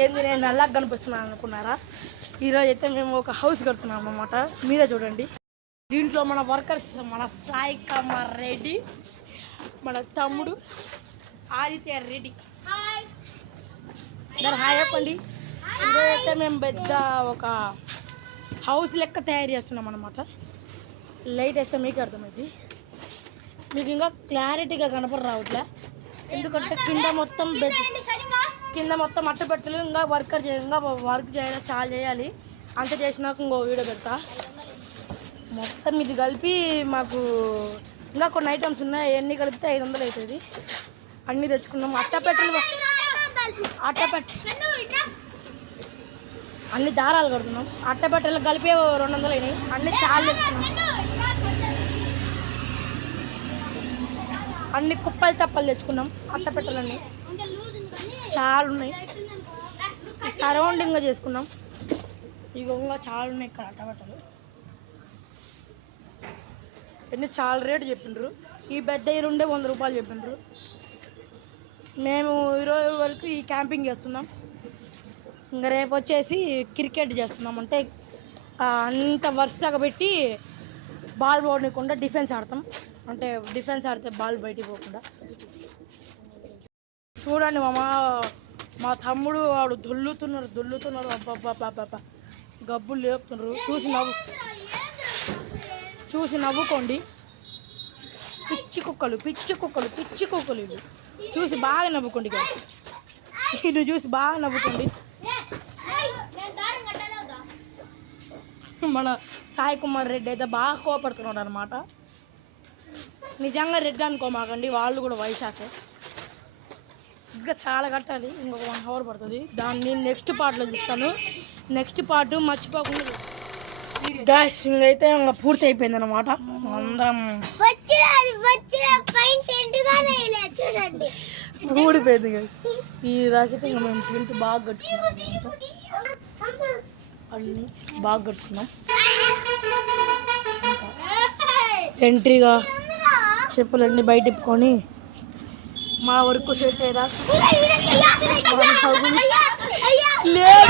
ఏంది నేను నల్లగా కనిపిస్తున్నాను అనుకున్నారా? ఈరోజు అయితే మేము ఒక హౌస్ కడుతున్నాం అన్నమాట. మీరే చూడండి. దీంట్లో మన వర్కర్స్ మన సాయి కుమార్ రెడ్డి, మన తమ్ముడు ఆదిత్య రెడ్డి. హాయ్ చెప్పండి. ఈరోజు అయితే మేము పెద్ద ఒక హౌస్ లెక్క తయారు చేస్తున్నాం అన్నమాట. లైట్ వేస్తే మీకు అర్థమైంది. మీకు ఇంకా క్లారిటీగా కనపడి రావట్లే, ఎందుకంటే కింద మొత్తం అట్టపెట్టలు ఇంకా వర్క్ చేయాలి, చాలా చేయాలి. అంత చేసినాక ఇంకో వీడియో పెడతా. మొత్తం ఇది కలిపి మాకు ఇంకా కొన్ని ఐటమ్స్ ఉన్నాయి, అవన్నీ కలిపితే 500 అవుతుంది. అన్నీ తెచ్చుకున్నాం. అట్టపెట్టలు అన్ని దారాలు కడుతున్నాం. అట్టపెట్టలు కలిపి 200 అయినాయి. అన్నీ చాలా తెచ్చుకున్నాం. అన్ని కుప్పలు తప్పలు తెచ్చుకున్నాం. అట్టపెట్టలన్నీ చాలా ఉన్నాయి. సరౌండింగ్గా చేసుకున్నాం. ఇక చాలా ఉన్నాయి ఇక్కడ అట్టపెట్టలు. ఎన్ని చాలా రేటు చెప్పిండ్రు. ఈ పెద్ద ఉండే 100 రూపాయలు చెప్పిండ్రు. మేము ఈరోజు వరకు ఈ క్యాంపింగ్ చేస్తున్నాం. ఇంకా రేపు వచ్చేసి క్రికెట్ చేస్తున్నాం. అంటే అంత వరుసగా పెట్టి బాల్ పోనీయకుండా డిఫెన్స్ ఆడతాం. అంటే డిఫెన్స్ ఆడితే బాల్ బయటికి పోకుండా. చూడండి మా తమ్ముడు వాడు దొల్లుతున్నారు. అబ్బబ్బబ్బబ్బ గబ్బులు లేపుతున్నారు. చూసి నవ్వుకోండి. పిచ్చి కుక్కలు ఇవి చూసి బాగా నవ్వుకోండి. ఇది చూసి బాగా నవ్వుకోండి. మన సాయి కుమార్ రెడ్డి అయితే బాగా కోపడుతున్నాడు అనమాట. నిజంగా రెడ్డి అనుకోమాకండి, వాళ్ళు కూడా వైశాఖే. ఇంకా చాలా కట్టాలి. ఇంకొక 1 అవర్ పడుతుంది. దాన్ని నెక్స్ట్ పార్ట్లో చూస్తాను. నెక్స్ట్ పార్ట్ మర్చిపోకుండా గ్యాస్ ఇంకైతే ఇంకా పూర్తి అయిపోయింది అనమాట. అందరం ఊడిపోయింది గ్యాస్. ఈ దాకైతే ఇంకా మేము టెంట్ బాగా కట్టుకున్నాం. అన్నీ బాగా కట్టుకున్నాం. ఎంట్రీగా చెప్పులన్నీ బయట ఇప్పుకొని మా వరకు సెట్ అయ్యేదా లేదు.